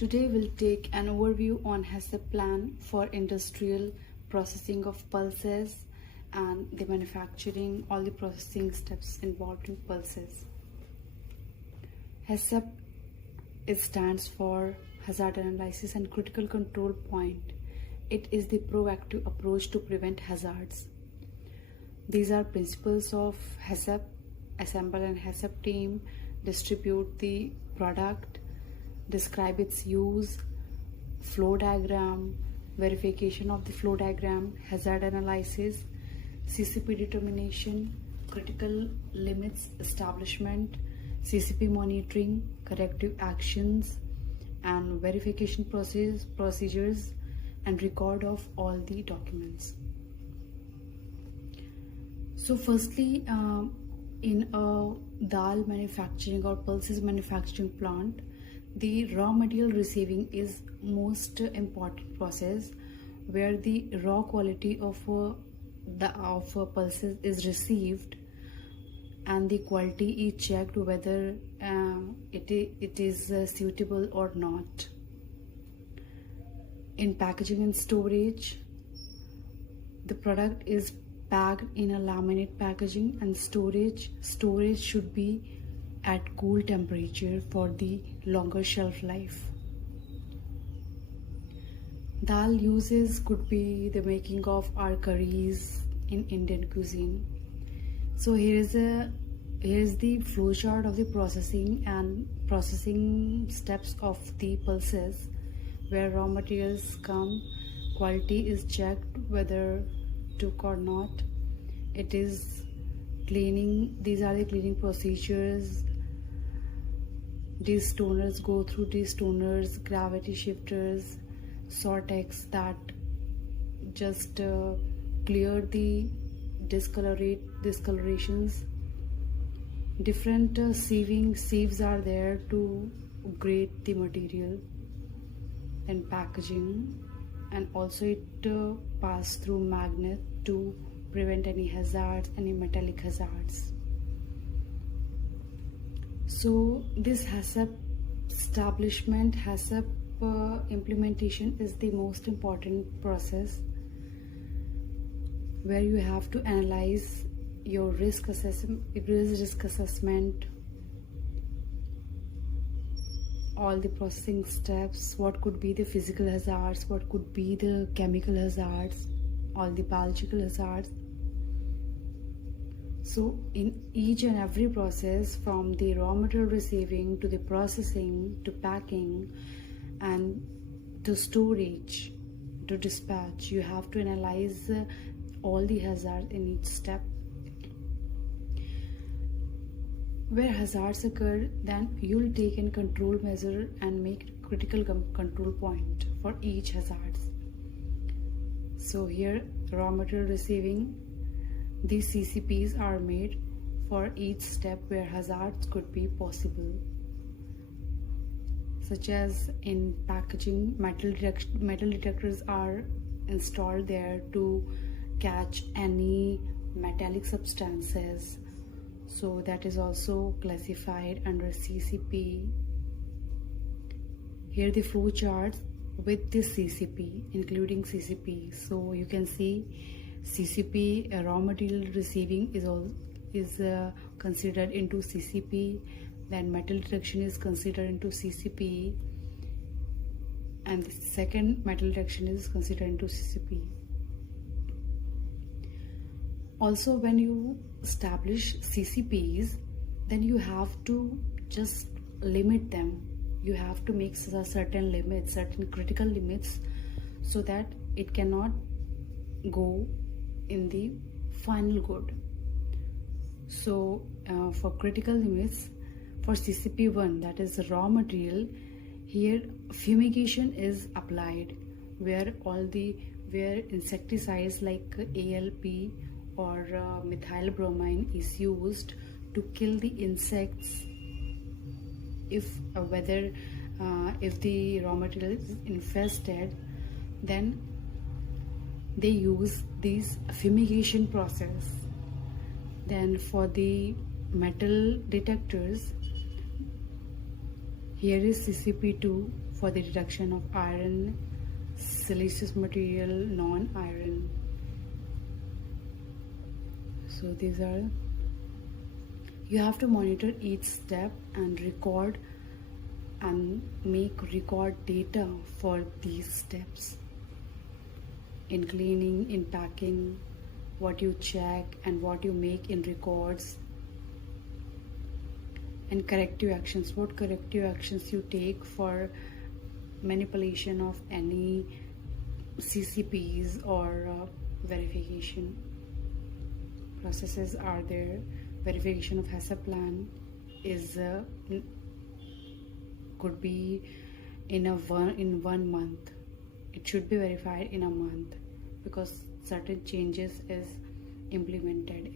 Today we'll take an overview on Haccp plan for industrial processing of pulses and the manufacturing, all the processing steps involved in pulses. Haccp stands for Hazard Analysis and Critical Control Point. It is the proactive approach to prevent hazards. These are principles of Haccp: assemble an Haccp team, distribute the product, describe its use, flow diagram, verification of the flow diagram, hazard analysis, CCP determination, critical limits establishment, CCP monitoring, corrective actions, and verification procedures, and record of all the documents. So firstly, in a dal manufacturing or pulses manufacturing plant, the raw material receiving is most important process, where the raw quality of pulses is received and the quality is checked whether it is suitable or not. In packaging and storage, the product is packed in a laminate packaging, and storage should be at cool temperature for the longer shelf life. Dal uses could be the making of our curries in Indian cuisine. So here is the flowchart of the processing steps of the pulses, where raw materials come, quality is checked whether took or not. It is cleaning, these are the cleaning procedures. These stoners go through these stoners, gravity shifters, Sortex that just clear the discolorations. Different sieves are there to grade the material and packaging, and also it pass through magnet to prevent any hazards, any metallic hazards. So this Haccp establishment, Haccp implementation is the most important process, where you have to analyze your risk assessment, all the processing steps, what could be the physical hazards, what could be the chemical hazards, all the biological hazards. So in each and every process, from the raw material receiving to the processing to packing and to storage to dispatch, you have to analyze all the hazards in each step. Where hazards occur, then you'll take a control measure and make critical control point for each hazard. So here, raw material receiving, these CCPs are made for each step where hazards could be possible, such as in packaging, metal detectors are installed there to catch any metallic substances. So that is also classified under CCP. Here the flow charts with this CCP, including CCP. So you can see CCP, raw material receiving is considered into CCP, then metal detection is considered into CCP, and the second metal detection is considered into CCP. Also, when you establish CCPs, then you have to just limit them. You have to make certain limits, certain critical limits, so that it cannot go in the final good. So for critical limits, for CCP1, that is raw material, here fumigation is applied, where insecticides like ALP or methyl bromine is used to kill the insects. If the raw material is infested, then they use these fumigation process. Then for the metal detectors, here is CCP2 for the reduction of iron, siliceous material, non-iron. So these are, you have to monitor each step and record and make record data for these steps. In cleaning, in packing, what you check and what you make in records. And corrective actions, what corrective actions you take for manipulation of any CCPs or verification processes are there. Verification of Haccp plan is could be in 1 month. It should be verified in a month because certain changes is implemented.